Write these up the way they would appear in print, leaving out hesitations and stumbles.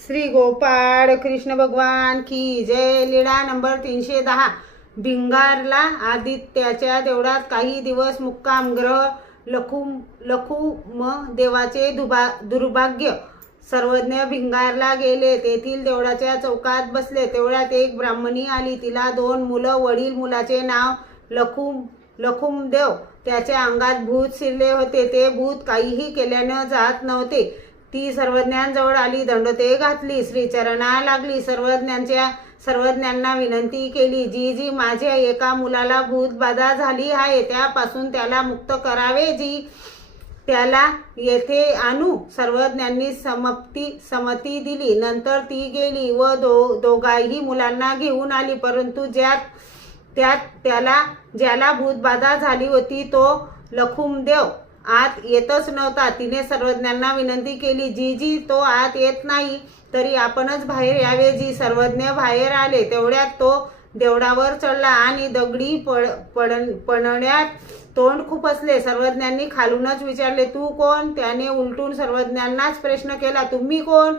श्री गोपाळ कृष्ण भगवान की जय। लीळा नंबर 310। भिंगारला आदित्याच्या देवळात काही दिवस मुक्काम। ग्रह लखुम देवाचे दुर्भाग्य। सर्वज्ञ भिंगारला गेले, तेथील देवळाच्या चौकात बसले। तेवढ्यात एक ब्राह्मणी आली, तिला 2 मुलं। वडील मुलाचे नाव लखुमदेव। त्याच्या अंगात भूत शिरले होते, ते भूत काहीही केल्यानं जात नव्हते। ती सर्वज्ञांजवळ आली, दंडोते घातली, श्रीचरणा लागली, सर्वज्ञांना विनंती केली, जी माझ्या एका मुलाला भूत बाधा झाली आहे, त्यापासून त्याला मुक्त करावे, जी त्याला येथे आणू। सर्वज्ञांनी संमती दिली। नंतर ती गेली व दोघाही मुलांना घेऊन आली, परंतु ज्याला भूतबाधा झाली होती तो लखुमदेव आत येतच नव्हता। तिने सर्वज्ञांना विनंती केली, जी तो आत येत नाही, तरी आपणच बाहेर यावे। जी सर्वज्ञ बाहेर आले, तेवढ्यात तो देवळावर चढला आणि दगडी पडण्यात तोंड खुपसले। सर्वज्ञांनी खालूनच विचारले, तू कोण? त्याने उलटून सर्वज्ञांनाच प्रश्न केला, तुम्ही कोण?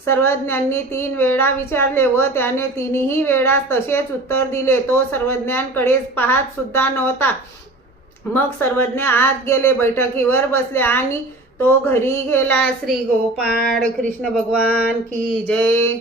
सर्वज्ञांनी 3 वेळा विचारले व त्याने 3ही वेळा तसेच उत्तर दिले। तो सर्वज्ञांकडे पाहत सुद्धा नव्हता। मग सर्वज्ञ आत गेले, बैठकीवर बसले आणि तो घरी गेला। श्री गोपाळ कृष्ण भगवान की जय।